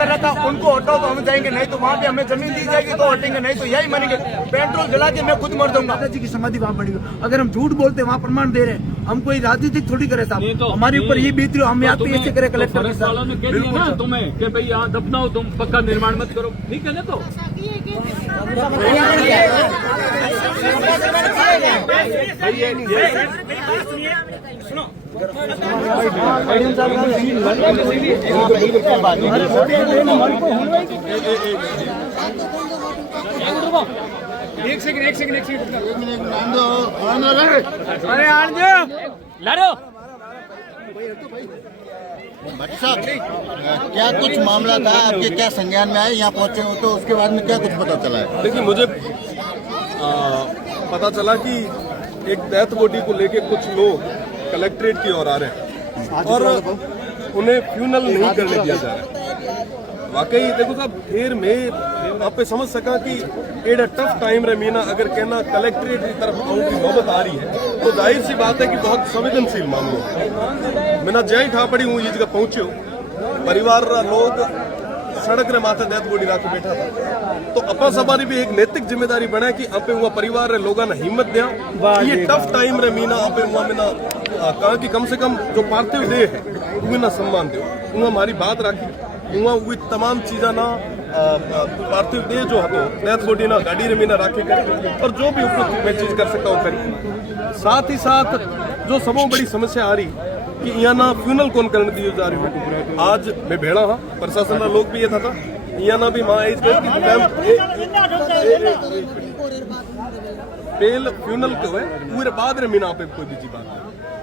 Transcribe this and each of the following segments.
था उनको हटाओ तो हम जाएंगे, नहीं तो वहाँ पे हमें जमीन दी जाएगी तो हटेंगे, नहीं तो यही मानेंगे। पेट्रोल जला के मैं खुद मर जाऊंगा। जी की समाधि वहाँ बनी। अगर हम झूठ बोलते वहाँ प्रमाण दे रहे हैं, हम कोई राजनीतिक थोड़ी करे साहब, हमारे ऊपर ये बीत रही हो, हम यहाँ पे ऐसे करे कलेक्टर के साथ। बिल्कुल तुम्हें कि भाई यहाँ दफनाओ, तुम पक्का निर्माण मत करो, ठीक है ना। तो एक सेकंड भट्ट साहब, क्या कुछ मामला था आपके, क्या संज्ञान में आए, यहाँ पहुंचे हो तो उसके बाद में क्या कुछ पता चला है? देखिए, मुझे पता चला कि एक डेथ बॉडी को लेके कुछ लोग कलेक्ट्रेट की ओर आ रहे हैं और उन्हें फ्यूनल नहीं करने दिया जा रहा है। वाकई देखो साहब, फिर मैं आप पे समझ सका कि एड टफ टाइम रे मीना अगर कहना कलेक्ट्रेट की तरफ आने की नौबत आ रही है तो जाहिर सी बात है कि बहुत संवेदनशील मामला है। मैंने जय ठा पड़ी हूँ, ये जगह पहुंचे हो परिवार लोग सड़क रे माथे डेथ बॉडी रख बैठा था, तो अपना सवारी भी एक नैतिक जिम्मेदारी बने कि अपने हुआ परिवार रे लोगों ने हिम्मत दिया ये टफ टाइम रे मीना अपने हुआ मैंने कहा कि कम से कम जो पार्थिव देह है उन्हें ना सम्मान दो, उन्हें हमारी बात रखी, उन्हें तमाम चीज़ा ना पार्थिव देह जो है डेथ बॉडी ना गाड़ी रे मीना रखे करे और जो भी उपयुक्त मैं चीज कर सकता हूँ करी। साथ ही साथ जो सबों बड़ी समस्या आ रही कि यहाँ ना फ्यूनल कौन करने दी जा रही है। आज मैं भेड़ा हाँ, प्रशासन लोग भी ये था यहाँ ना भी माँ एज पेल फ्यूनल क्यों है पूरे बाद रे मीना पे कोई बीजी बात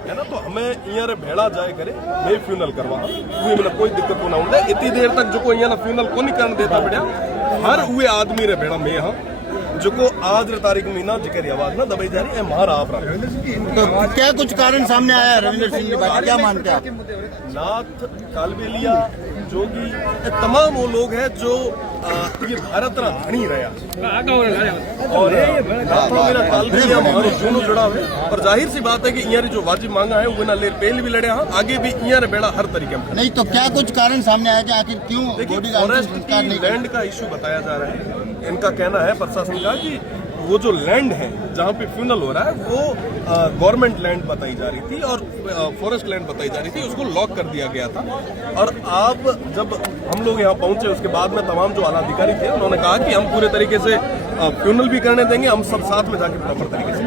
है ना, तो हमें यहाँ रे भेड़ा जाए करे मैं फ्यूनल करवा मतलब कोई दिक्कत को ना होता है। इतनी देर तक जो को यहाँ ना फ्यूनल को नहीं करने देता बढ़िया हर हुए आदमी रे भेड़ा मैं हाँ जो को आज रे तारीख महीना जिक्र आवाज ना दबाई जा रही है मार आप रहा। तो क्या कुछ कारण सामने आया रविंद्र सिंह की बात, क्या मानते हैं आप? नाथ कालबेलिया जोगी तमाम वो लोग हैं जो ये भारत रा धनी रहा और मेरा कालबेलिया मारो जूनो जुड़ा है और जाहिर सी बात है कि यहाँ जो वाजिब मांगा है वो ना ले पहले भी लड़े हाँ आगे भी यहाँ बेड़ा हर तरीके में नहीं। तो क्या कुछ कारण सामने आया कि आखिर क्यों फॉरेस्ट की लैंड का इश्यू बताया जा रहा है। इनका कहना है प्रशासन का कि वो जो लैंड है जहाँ पे फ्यूनल हो रहा है वो गवर्नमेंट लैंड बताई जा रही थी और फॉरेस्ट लैंड बताई जा रही थी, उसको लॉक कर दिया गया था। और अब जब हम लोग यहाँ पहुंचे उसके बाद में तमाम जो आला अधिकारी थे उन्होंने कहा कि हम पूरे तरीके से फ्यूनल भी करने देंगे, हम सब साथ में जाके प्रॉपर तरीके से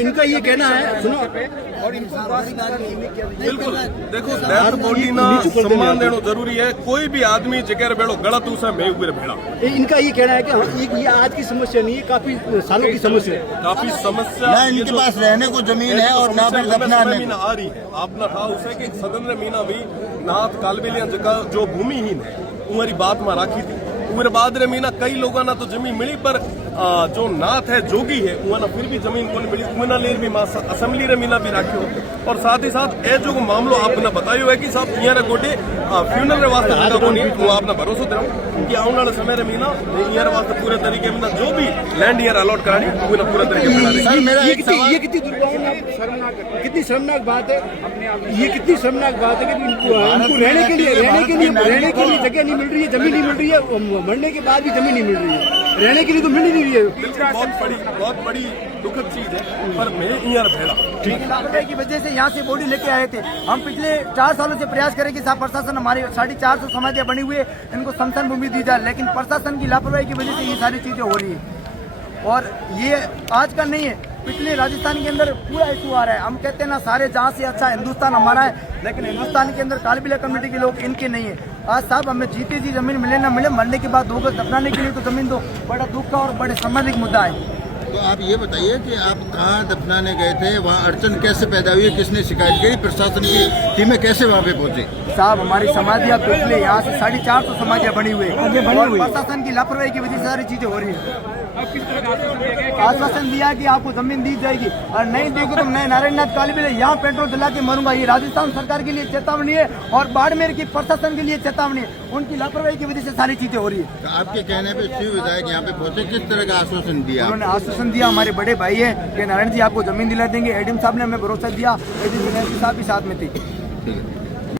इनका ये कहना है सुनो बिल्कुल देखो डेथ बॉडी ना सम्मान देना जरूरी है। कोई भी आदमी जगह बेड़ो गलत उसे मैं ऊपर भेड़ा। इनका ये कहना है कि ये आज की समस्या नहीं है, काफी सालों की समस्या है। काफी समस्या ना इनके पास रहने को जमीन है और ना दफनाने मीना आ रही है। आपने कहा उसे कि सदन मीना भी नाथ कालबेलिया जगह जो भूमिहीन है उमरी बात में राखी थी उम्र बाद रे मीना कई लोगों ना तो जमीन मिली पर जो नाथ है जोगी है वह ना फिर भी जमीन को नहीं मिली उमना ले भी असेंबली रे मीना भी राखी हो। और साथ ही साथ ए जो मामलो आपने बताया है कि साहब यहाँ गोटे फ्यूनल रे वास्ते जगह को नहीं वो आपने भरोसा दे कि आने वाले समय रे मीना यहाँ वास्ते पूरे तरीके में जो भी लैंड यहाँ अलॉट करानी वो ना पूरे तरीके ये कितनी शर्मनाक बात है, ये कितनी शर्मनाक बात है कि इनको रहने के लिए जगह नहीं मिल रही है, जमीन नहीं मिल रही है, मरने के बाद भी जमीन नहीं मिल रही है, रहने के लिए तो मिल ही नहीं रही है। बहुत बड़ी दुखद चीज है पर मैं यहाँ भेड़ा की वजह से यहाँ से बॉडी लेके आए थे। हम पिछले 4 सालों से प्रयास करें कि साहब प्रशासन हमारे 450 समाधियाँ बनी हुई है इनको स्मशान भूमि दी जाए, लेकिन प्रशासन की लापरवाही की वजह से ये सारी चीजें हो रही है। और ये आज का नहीं है, पिछले राजस्थान के अंदर पूरा इशू आ रहा है। हम कहते हैं ना सारे जहाँ से अच्छा हिंदुस्तान हमारा है, लेकिन हिंदुस्तान के अंदर कालबेलिया कम्युनिटी के लोग इनके नहीं है। आज साहब हमें जीती जी जमीन मिले ना मिले, मरने के बाद 2 गज दफनाने के लिए तो जमीन दो, बड़ा दुख का और बड़े सामाजिक मुद्दा है। तो आप ये बताइए कि आप कहाँ दफनाने गए थे, वहाँ अड़चन कैसे पैदा हुई, किसने शिकायत की, प्रशासन की टीमें कैसे वहाँ पे पहुँची? साहब हमारी समाधियाँ पिछले यहाँ से 450 समाधियाँ बनी हुई है और प्रशासन की लापरवाही की वजह से सारी चीजें हो रही है। आश्वासन दिया कि आपको जमीन दी जाएगी और नहीं देगी तो मैं नारायणनाथ कालबेलिया यहाँ पेट्रोल जला के मरूंगा। ये राजस्थान सरकार के लिए चेतावनी है और बाड़मेर की प्रशासन के लिए चेतावनी है, उनकी लापरवाही की वजह से सारी चीजें हो रही है। तो आपके कहने पे शिव विधायक यहाँ पे पहुंचे, किस तरह का आश्वासन दिया? उन्होंने आश्वासन दिया, हमारे बड़े भाई है कि नारायण जी आपको जमीन दिला देंगे। एडीएम साहब ने हमें भरोसा दिया, एडीएम साहब भी साथ में थे।